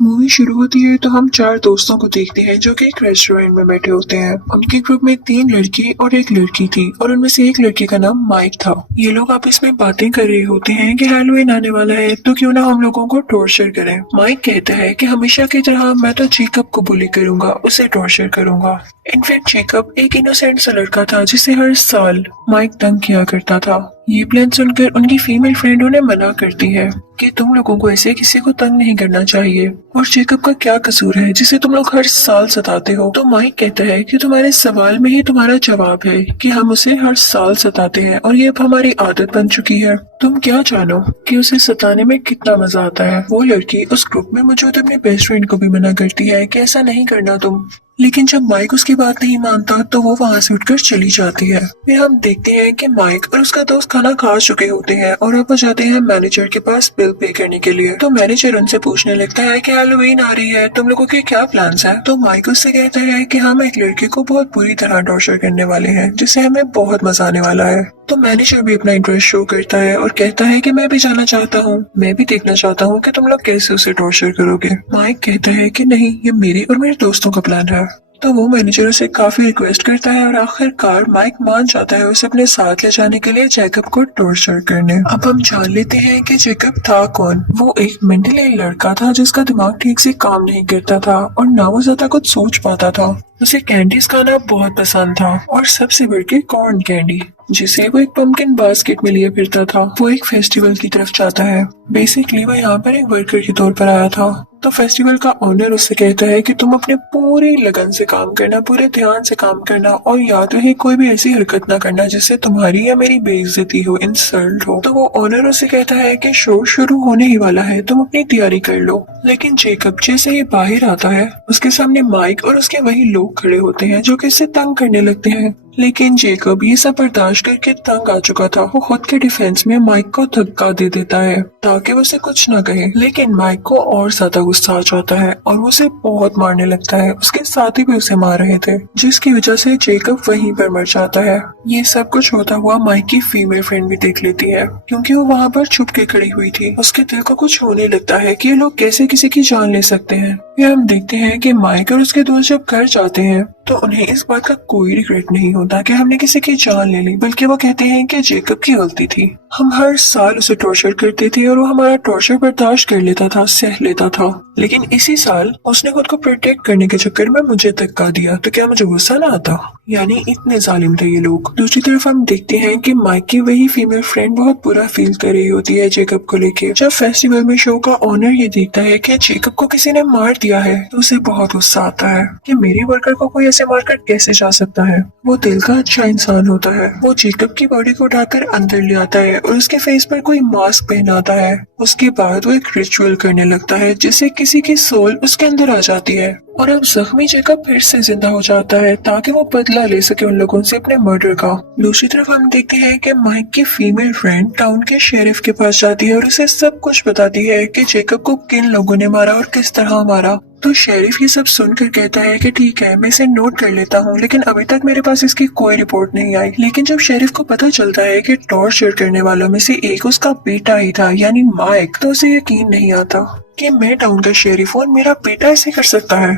Movie शुरू होती है तो हम चार दोस्तों को देखते हैं जो कि एक रेस्टोरेंट में बैठे होते हैं। उनके ग्रुप में तीन लड़के और एक लड़की थी और उनमें से एक लड़के का नाम माइक था। ये लोग आपस में बातें कर रहे होते हैं कि हैलोवीन आने वाला है तो क्यों ना हम लोगों को टॉर्चर करें। माइक कहता है कि हमेशा की तरह मैं तो जेकब को बुली करूंगा, उसे टॉर्चर करूंगा। इनफैक्ट जेकब एक इनोसेंट सा लड़का था जिसे हर साल माइक तंग किया करता था। ये प्लान सुनकर उनकी फीमेल फ्रेंड उन्हें मना करती है कि तुम लोगों को ऐसे किसी को तंग नहीं करना चाहिए और जेकब का क्या कसूर है जिसे तुम लोग हर साल सताते हो। तो माइक कहता है कि तुम्हारे सवाल में ही तुम्हारा जवाब है कि हम उसे हर साल सताते हैं और ये अब हमारी आदत बन चुकी है। तुम क्या जानो कि उसे सताने में कितना मजा आता है। वो लड़की उस ग्रुप में मौजूद अपने बेस्ट फ्रेंड को भी मना करती है कि ऐसा नहीं करना तुम, लेकिन जब माइक उसकी बात नहीं मानता तो वो वहाँ से उठकर चली जाती है। फिर हम देखते हैं कि माइक और उसका दोस्त खाना खा चुके होते हैं और अब वो जाते हैं मैनेजर के पास बिल पे करने के लिए। तो मैनेजर उनसे पूछने लगता है कि हैलोवीन आ रही है, तुम लोगों के क्या प्लान्स हैं। तो माइक उससे कहता है कि हम एक लड़के को बहुत बुरी तरह टॉर्चर करने वाले हैं जिससे हमें बहुत मजा आने वाला है। तो मैनेजर भी अपना इंटरेस्ट शो करता है और कहता है कि मैं भी जाना चाहता हूँ, मैं भी देखना चाहता हूँ कि तुम लोग कैसे उसे टॉर्चर करोगे। माइक कहता है कि नहीं, ये मेरे और मेरे दोस्तों का प्लान है। तो वो मैनेजर उसे काफी रिक्वेस्ट करता है और आखिरकार माइक मान जाता है उसे अपने साथ ले जाने के लिए जेकब को टॉर्चर करने। अब हम जान लेते हैं कि जेकब था कौन। वो एक मेंटली लड़का था जिसका दिमाग ठीक से काम नहीं करता था और ना वो ज्यादा कुछ सोच पाता था। उसे कैंडीज खाना बहुत पसंद था और सबसे बढ़ के कॉर्न कैंडी, जिसे वो एक पम्पकिन बास्केट में लिए फिरता था। वो एक फेस्टिवल की तरफ जाता है। बेसिकली वो यहाँ पर एक वर्कर के तौर पर आया था। तो फेस्टिवल का ओनर उससे कहता है कि तुम अपने पूरी लगन से काम करना, पूरे ध्यान से काम करना और याद रहे कोई भी ऐसी हरकत ना करना जिससे तुम्हारी या मेरी बेइज्जती हो, इंसल्ट हो। तो वो ओनर उससे कहता है कि शो शुरू होने ही वाला है, तुम अपनी तैयारी कर लो। लेकिन जेकब जैसे ही बाहर आता है उसके सामने माइक और उसके वही लोग खड़े होते हैं जो कि इसे तंग करने लगते हैं। लेकिन जेकब ये सब बर्दाश्त करके तंग आ चुका था। वो खुद के डिफेंस में माइक को धक्का दे देता है ताकि वो उसे कुछ न कहे। लेकिन माइक को और ज्यादा गुस्सा आ जाता है और वो उसे बहुत मारने लगता है। उसके साथी भी उसे मार रहे थे जिसकी वजह से जेकब वहीं पर मर जाता है। ये सब कुछ होता हुआ माइक की फीमेल फ्रेंड भी देख लेती है क्योंकि वो वहाँ पर छुप के खड़ी हुई थी। उसके दिल को कुछ होने लगता है कि ये लोग कैसे किसी की जान ले सकते हैं। फिर हम देखते हैं कि माइक और उसके दोस्त जब घर जाते हैं तो उन्हें इस बात का कोई रिग्रेट नहीं होता कि हमने किसी की जान ले ली, बल्कि वो कहते हैं कि जेकब की गलती थी। हम हर साल उसे टॉर्चर करते थे और वो हमारा टॉर्चर बर्दाश्त कर लेता था, सह लेता था। लेकिन इसी साल उसने खुद को प्रोटेक्ट करने के चक्कर में मुझे धक्का दिया, तो क्या मुझे गुस्सा ना आता। यानी इतने जालिम थे ये लोग। दूसरी तरफ हम देखते हैं कि माइक की वही फीमेल फ्रेंड बहुत बुरा फील कर रही होती है जेकब को लेके। जब फेस्टिवल में शो का ओनर ये देखता है कि जेकब को किसी ने मार दिया है तो उसे बहुत गुस्सा आता है कि मेरे वर्कर को कोई ऐसे मारकर कैसे जा सकता है। वो दिल का अच्छा इंसान होता है। वो जेकब की बॉडी को उठाकर अंदर ले आता है और उसके फेस पर कोई मास्क पहनाता है। उसके बाद वो एक रिचुअल करने लगता है जिससे किसी की सोल उसके अंदर आ जाती है और अब जख्मी जेकब फिर से जिंदा हो जाता है ताकि वो बदला ले सके उन लोगों से अपने मर्डर का। दूसरी तरफ हम देखते हैं कि माइक की फीमेल फ्रेंड टाउन के शेरिफ के पास जाती है और उसे सब कुछ बताती है कि जेकब को किन लोगों ने मारा और किस तरह मारा। तो शेरिफ ये सब सुनकर कहता है कि ठीक है, मैं इसे नोट कर लेता हूँ, लेकिन अभी तक मेरे पास इसकी कोई रिपोर्ट नहीं आई। लेकिन जब शेरिफ को पता चलता है कि टॉर्चर करने वालों में से एक उसका बेटा ही था यानी माइक, तो उसे यकीन नहीं आता कि मैं टाउन का शेरिफ हूँ और मेरा बेटा ऐसे कर सकता है।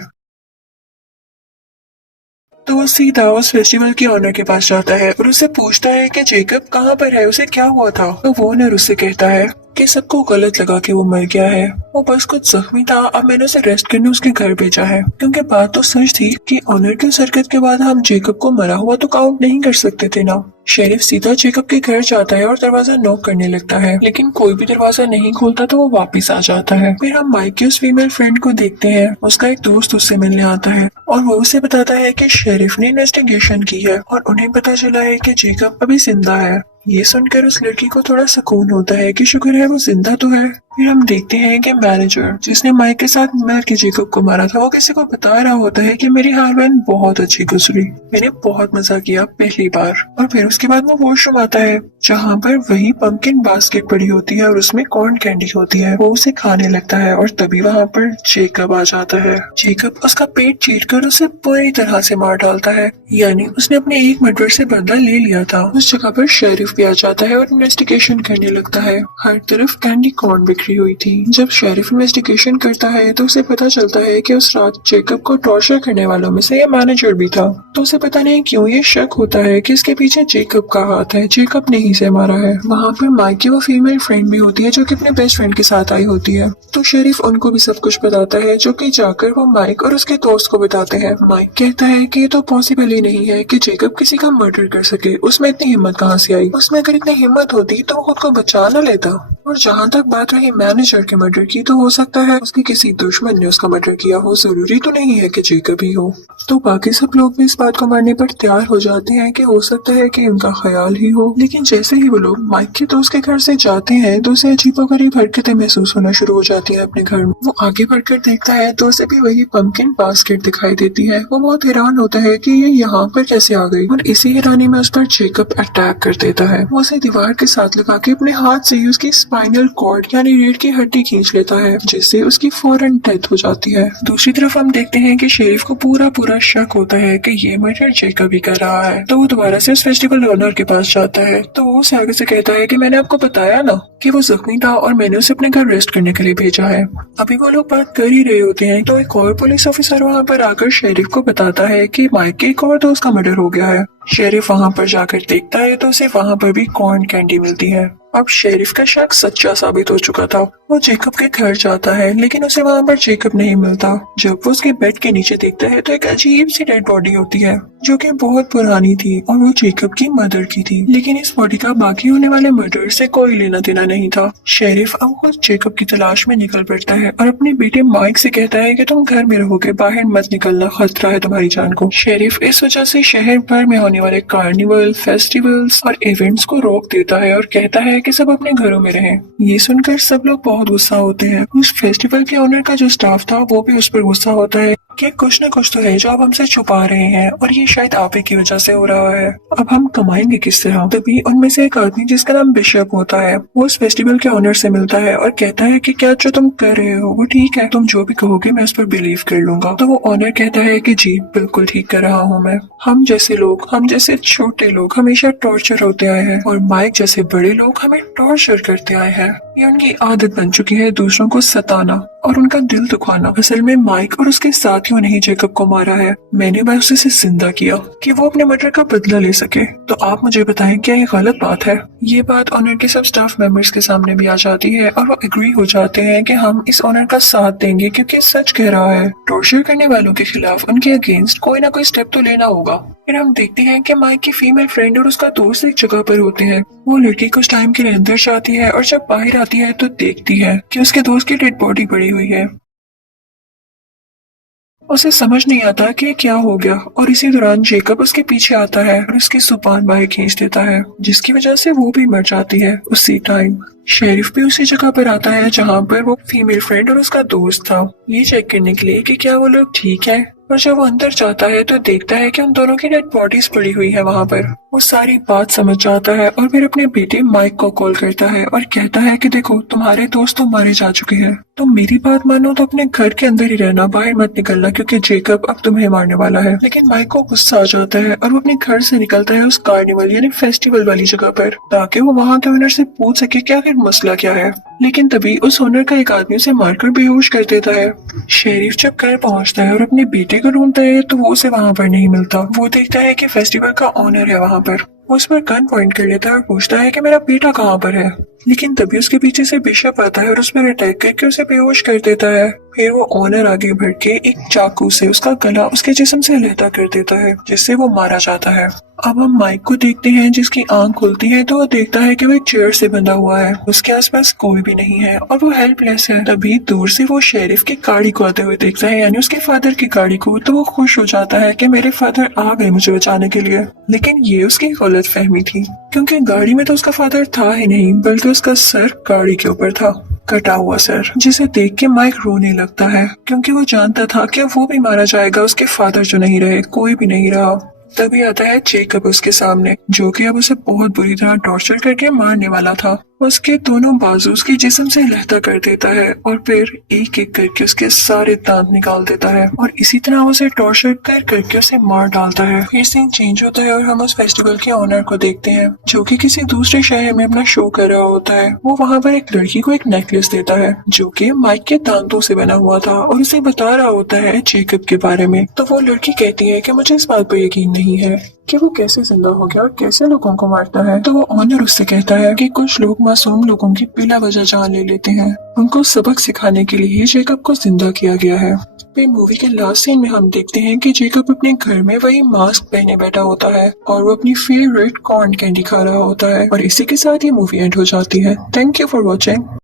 तो वो सीधा उस फेस्टिवल के ऑनर के पास जाता है और उससे पूछता है कि जेकब कहाँ पर है, उसे क्या हुआ था। तो वो ऑनर उससे कहता है कि सबको गलत लगा कि वो मर गया है, वो बस कुछ जख्मी था, अब मैंने उसे रेस्ट करने उसके घर भेजा है। क्योंकि बात तो सच थी कि ऑनर की उस हरकत के बाद हम जेकब को मरा हुआ तो काउंट नहीं कर सकते थे ना। शेरिफ सीधा जेकब के घर जाता है और दरवाजा नॉक करने लगता है, लेकिन कोई भी दरवाजा नहीं खोलता तो वो वापस आ जाता है। फिर हम माइक की उस फीमेल फ्रेंड को देखते हैं। उसका एक दोस्त उससे मिलने आता है और वो उसे बताता है कि शेरिफ ने इन्वेस्टिगेशन की है और उन्हें पता चला है कि जेकब अभी जिंदा है। ये सुनकर उस लड़की को थोड़ा सुकून होता है कि शुक्र है वो जिंदा तो है। फिर हम देखते हैं कि मैनेजर जिसने माइक के साथ मिल के जेकब को मारा था वो किसी को बता रहा होता है कि मेरी हेरोइन बहुत अच्छी गुजरी, मैंने बहुत मजा किया पहली बार। और फिर उसके बाद वो वॉशरूम आता है जहाँ पर वही पम्पकिन बास्केट पड़ी होती है और उसमें कॉर्न कैंडी होती है। वो उसे खाने लगता है और तभी वहाँ पर जेकब आ जाता है। जेकब उसका पेट चीर कर उसे पूरी तरह से मार डालता है, यानी उसने अपने एक मर्डर से बदला ले लिया था। उस जगह पर शेरिफ भी आ जाता है और इन्वेस्टिगेशन करने लगता है। हर तरफ कैंडी कॉर्न बिखरी मर्डर हुई थी। जब शेरिफ इन्वेस्टिगेशन करता है तो उसे पता चलता है कि उस रात जेकब को टॉर्चर करने वालों में से ये मैनेजर भी था। तो उसे पता नहीं क्यों ये शक होता है कि इसके पीछे जेकब का हाथ है, जेकब ने ही इसे मारा है। वहाँ पर माइक की वो फीमेल फ्रेंड भी होती है जो कि अपने बेस्ट फ्रेंड के साथ आई होती है। तो शेरिफ उनको भी सब कुछ बताता है, जो कि जाकर वो माइक और उसके दोस्त को बताते हैं। माइक कहता है कि ये तो पॉसिबल ही नहीं है कि जेकब किसी का मर्डर कर सके, उसमें इतनी हिम्मत कहाँ से आई। उसमें अगर इतनी हिम्मत होती तो वो खुद को बचा न लेता। और जहाँ तक बात रही मैनेजर के मर्डर की, तो हो सकता है उसके किसी दुश्मन ने उसका मर्डर किया हो, जरूरी तो नहीं है कि जेकब ही हो। तो बाकी सब लोग भी इस बात को मानने पर तैयार हो जाते हैं कि हो सकता है कि उनका ख्याल ही हो। लेकिन जैसे ही वो लोग माइक के दोस्त के घर से जाते हैं तो उसे अजीबोगरीब हरकतें महसूस होना शुरू हो जाती है अपने घर में। वो आगे बढ़कर देखता है तो उसे भी वही पंपकिन बास्केट दिखाई देती है। वो बहुत हैरान होता है कि ये यहाँ पर कैसे आ गई, और इसी हैरानी में उस पर जेकब अटैक कर देता है। वो उसे दीवार के साथ लगा के अपने हाथ से ही उसकी स्पाइनल कॉर्ड यानी रीढ़ की हड्डी खींच लेता है, जिससे उसकी फौरन डेथ हो जाती है। दूसरी तरफ हम देखते हैं कि शेरिफ को पूरा शक होता है कि ये मर्डर जेकब ही कर रहा है। तो वो दोबारा से उस फेस्टिवल ओनर के पास जाता है। तो वो उसे आगे से कहता है कि मैंने आपको बताया ना कि वो जख्मी था और मैंने उसे अपने घर रेस्ट करने के लिए भेजा है। अभी वो लोग बात कर ही रहे होते हैं तो एक और पुलिस ऑफिसर वहाँ पर आकर शेरिफ को बताता है कि माइक के एक और दोस्त का मर्डर हो गया है। शेरिफ वहाँ पर जाकर देखता है तो उसे वहाँ पर भी कॉर्न कैंडी मिलती है। अब शेरिफ का शक सच्चा साबित हो चुका था। वो जेकब के घर जाता है लेकिन उसे वहाँ पर जेकब नहीं मिलता। जब वो उसके बेड के नीचे देखता है तो एक अजीब सी डेड बॉडी होती है जो कि बहुत पुरानी थी और वो जेकब की मदर की थी। लेकिन इस बॉडी का बाकी होने वाले मर्डर से कोई लेना देना नहीं था। शेरिफ अब खुद जेकब की तलाश में निकल पड़ता है और अपने बेटे माइक से कहता है कि तुम घर में रहोगे, बाहर मत निकलना, खतरा है तुम्हारी जान को। शेरिफ इस वजह से शहर भर में होने वाले कार्निवल, फेस्टिवल्स और इवेंट्स को रोक देता है और कहता है कि सब अपने घरों में रहें। ये सुनकर सब लोग बहुत गुस्सा होते हैं। उस फेस्टिवल के ओनर का जो स्टाफ था वो भी उस पर गुस्सा होता है कि कुछ न कुछ तो है जो आप हमसे छुपा रहे हैं और ये शायद आप ही की वजह से हो रहा है। अब हम कमाएंगे किस तरह। तभी उनमें से एक आदमी जिसका नाम बिशप होता है वो उस फेस्टिवल के ओनर से मिलता है और कहता है कि क्या जो तुम कर रहे हो वो ठीक है, तुम जो भी कहोगे मैं उस पर बिलीव कर लूंगा। तो वो ओनर कहता है कि जी बिल्कुल ठीक कर रहा हूँ मैं। हम जैसे लोग, हम जैसे छोटे लोग हमेशा टॉर्चर होते आए हैं और माइक जैसे बड़े लोग हमें टॉर्चर करते आए हैं। ये उनकी आदत बन चुकी है दूसरों को सताना और उनका दिल दुखाना। असल में माइक और उसके साथियों ने ही जेकब को मारा है। मैंने बस उसे जिंदा किया कि वो अपने मर्डर का बदला ले सके। तो आप मुझे बताएं क्या ये गलत बात है। ये बात ऑनर के सब स्टाफ मेंबर्स के सामने भी आ जाती है और वो एग्री हो जाते हैं कि हम इस ऑनर का साथ देंगे क्योंकि सच कह रहा है। टॉर्चर करने वालों के खिलाफ उनके अगेंस्ट कोई ना कोई स्टेप तो लेना होगा। फिर हम देखते हैं कि माइक की फीमेल फ्रेंड और उसका दोस्त एक जगह पर होते हैं। वो लड़की कुछ टाइम के लिए अंदर जाती है और जब बाहर आती है तो देखती है कि उसके दोस्त की डेड बॉडी पड़ी हुई है। उसे समझ नहीं आता कि क्या हो गया और इसी दौरान जेकब उसके पीछे आता है और उसकी जुबान बाहर खींच देता है, जिसकी वजह से वो भी मर जाती है उसी टाइम। शेरिफ भी उसी जगह पर आता है जहाँ पर वो फीमेल फ्रेंड और उसका दोस्त था, ये चेक करने के लिए कि क्या वो लोग ठीक है। और जब वो अंदर जाता है तो देखता है कि उन दोनों की डेड बॉडीज पड़ी हुई है वहाँ पर। वो सारी बात समझ जाता है और फिर अपने बेटे माइक को कॉल करता है और कहता है कि देखो तुम्हारे दोस्त तो मारे जा चुके हैं, तो मेरी बात मानो तो अपने घर के अंदर ही रहना, बाहर मत निकलना क्योंकि जेकब अब तुम्हें मारने वाला है। लेकिन माइक को गुस्सा आ जाता है और वो अपने घर से निकलता है उस कार्निवल यानी फेस्टिवल वाली जगह पर ताकि वो वहाँ के ओनर से पूछ सके कि आखिर मसला क्या है। लेकिन तभी उस ओनर का एक आदमी उसे मारकर बेहोश कर देता है। शेरिफ जब घर पहुँचता है और अपने बेटे को ढूंढता है तो वो उसे वहाँ पर नहीं मिलता। वो देखता है कि फेस्टिवल का ओनर है वहाँ पर। वो उस पर गन पॉइंट कर लेता है और पूछता है कि मेरा बेटा कहाँ पर है। लेकिन तभी उसके पीछे से बिशप आता है और उस पर अटैक करके उसे बेहोश कर देता है। फिर वो ओनर आगे बढ़ के एक चाकू से उसका गला उसके जिस्म से अलहदा कर देता है, जिससे वो मारा जाता है। अब हम माइक को देखते हैं जिसकी आंख खुलती है तो वो देखता है कि वो एक चेयर से बंधा हुआ है, उसके आसपास कोई भी नहीं है और वो हेल्पलेस है। तभी दूर से वो शेरिफ की गाड़ी को आते हुए देखता है यानी उसके फादर की गाड़ी को, तो वो खुश हो जाता है कि मेरे फादर आ गए मुझे बचाने के लिए। लेकिन ये उसकी गलत फहमी थी क्योंकि गाड़ी में तो उसका फादर था ही नहीं बल्कि उसका सर गाड़ी के ऊपर था, कटा हुआ सर, जिसे देख के माइक रोने लगता है क्योंकि वो जानता था कि वो भी मारा जाएगा, उसके फादर जो नहीं रहे, कोई भी नहीं रहा। तभी आता है जेकब उसके सामने जो कि अब उसे बहुत बुरी तरह टॉर्चर करके मारने वाला था। उसके दोनों बाजू उसके जिस्म से लहदा कर देता है और फिर एक एक करके उसके सारे दांत निकाल देता है और इसी तरह उसे टॉर्चर कर करके उसे मार डालता है। फिर सीन चेंज होता है और हम उस फेस्टिवल के ऑनर को देखते हैं जो कि किसी दूसरे शहर में अपना शो कर रहा होता है। वो वहाँ पर एक लड़की को एक नेकलेस देता है जो कि माइक के दांतों से बना हुआ था और उसे बता रहा होता है जेकब के बारे में। तो वो लड़की कहती है कि मुझे इस बात पर यकीन नहीं है कि वो कैसे जिंदा हो गया और कैसे लोगों को मारता है। तो वो ऑनर उससे कहता है कि कुछ लोग मासूम लोगों की बिला वजह जान ले लेते हैं। उनको सबक सिखाने के लिए जेकब को जिंदा किया गया है। फिर मूवी के लास्ट सीन में हम देखते हैं कि जेकब अपने घर में वही मास्क पहने बैठा होता है और वो अपनी फेवरेट कॉर्न कैंडी खा रहा होता है और इसी के साथ ये मूवी एंड हो जाती है। Thank you for watching.